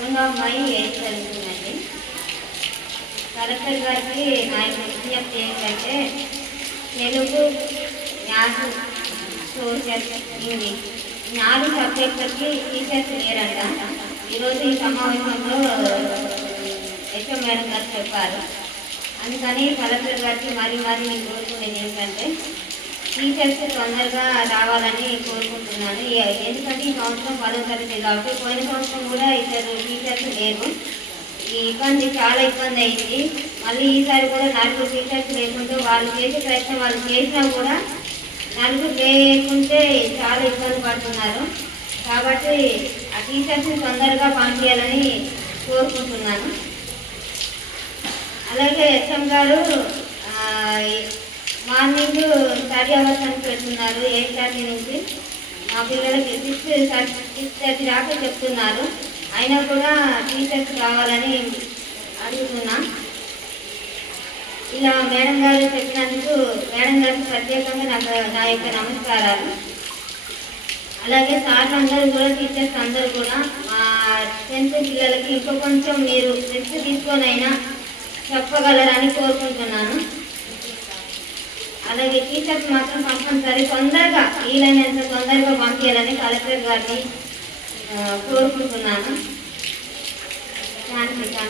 అమ్మాయి ఏం చదువుతుందండి. కలెక్టర్ గారికి నా విజ్ఞప్తి ఏంటంటే తెలుగు మ్యాథ్స్ సోషల్ ఇంగ్లీష్ నాలుగు సబ్జెక్టులకి టీచర్స్ లేరంట. ఈరోజు ఈ సమావేశంలో హెచ్ఎం మేడం గారు చెప్పారు. అందుకని కలెక్టర్ గారికి మరీ మరీ నేను కోరుకునేది ఏంటంటే టీచర్స్ తొందరగా రావాలని కోరుకుంటున్నాను. ఎందుకంటే ఈ సంవత్సరం పదో తరగతి కాబట్టి పోయిన సంవత్సరం కూడా ఇద్దరు టీచర్స్ లేరు. ఈ ఇబ్బంది చాలా ఇబ్బంది అయింది. మళ్ళీ ఈసారి కూడా నలుగురు టీచర్స్ లేకుంటే వాళ్ళు చేసే ప్రయత్నం వాళ్ళు చేసినా కూడా నలుగురు లేకుంటే చాలా ఇబ్బంది పడుతున్నారు. కాబట్టి ఆ టీచర్స్ని తొందరగా పంపించాలని కోరుకుంటున్నాను. అలాగే ఎస్ఎం గారు మార్నింగ్ స్టడీ అవర్స్ అని పెడుతున్నారు ఎయిట్ థర్టీ నుంచి? మా పిల్లలకి సిక్స్ సిక్స్ థర్టీ దాకా చెప్తున్నారు. అయినా కూడా టీచర్స్ కావాలని అడుగుతున్నా. ఇలా మేడం గారు చెప్పినందుకు మేడం గారికి ప్రత్యేకంగా నాకు నా యొక్క నమస్కారాలు. అలాగే సార్లు అందరూ కూడా టీచర్స్ అందరూ కూడా మా టెన్త్ పిల్లలకి ఇంకో కొంచెం మీరు స్ట్రెస్ తీసుకొనైనా చెప్పగలరని కోరుకుంటున్నాను. అలాగే టీచర్స్ మాత్రం కంపల్సరీ తొందరగా వీలైనంత తొందరగా పంపించాలని కలెక్టర్ గారిని కోరుకుంటున్నాను. Thank you thank you